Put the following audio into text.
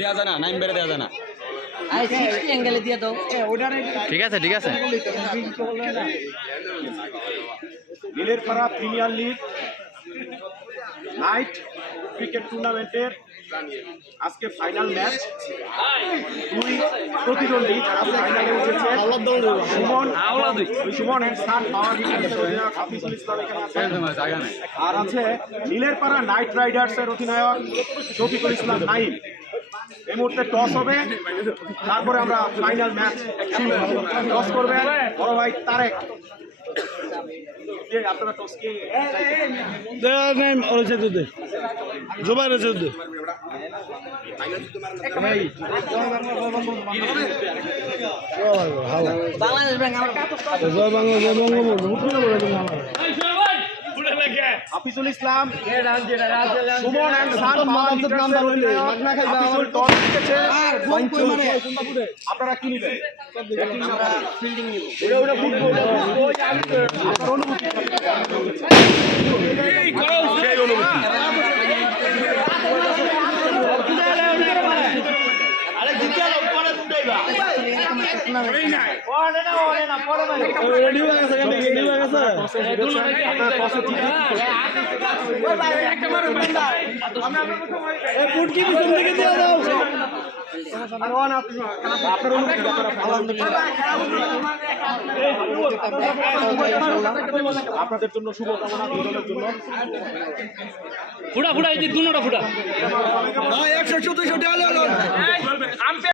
দেওয়া যায় না, নাইম বেড়ে দেওয়া যায় না। ঠিক আছে ঠিক আছে। নীলেরপাড়া প্রিমিয়ার লিগ নাইট ক্রিকেট টুর্নামেন্টের আজকে ফাইনাল ম্যাচ। দুই প্রতিদ্বন্দ্বী যারা ফাইনালে উঠেছে সুমন এন্ড সান পাওয়ার ডিফেন্সের অধিনায়ক হাফিজুল ইসলাম এখানে আছেন, আর আছে নীলেরপাড়া নাইট রাইডার্সের অধিনায়ক শফিকুল ইসলাম নাইম। এই মুহূর্তে টস হবে, তারপরে আমরা ফাইনাল ম্যাচ শুরু করব। টস করবেন বড় ভাই তারেক। আপনারা টস কে Hafizul Islam Sumon and Sun Power ডিফেন্সের অধিনায়ক হাফিজুল টস জিতেছে। আপনারা কি নেবেন? আমরা ফিল্ডিং নিব। ওটা ফুটবল আপনার অনুভূতি এই করো সেই অনুভূতি। আরে জিতে গেল পরে উঠাইবা এই না ওরে না পরে ভাই রেডি হয়ে গেছে রেডি হয়ে গেছে আপনারা টসে ঠিক ওই ভাই একটা মারো বান্দা আমরা এই বুট কি পিছন থেকে দিয়ে দাও আর ওয়ান আপনার অনুভূতি আপনাদের জন্য শুভকামনা দুজনের জন্য। ফুটা ফুটা এই যে দুনোটা ফুটা 114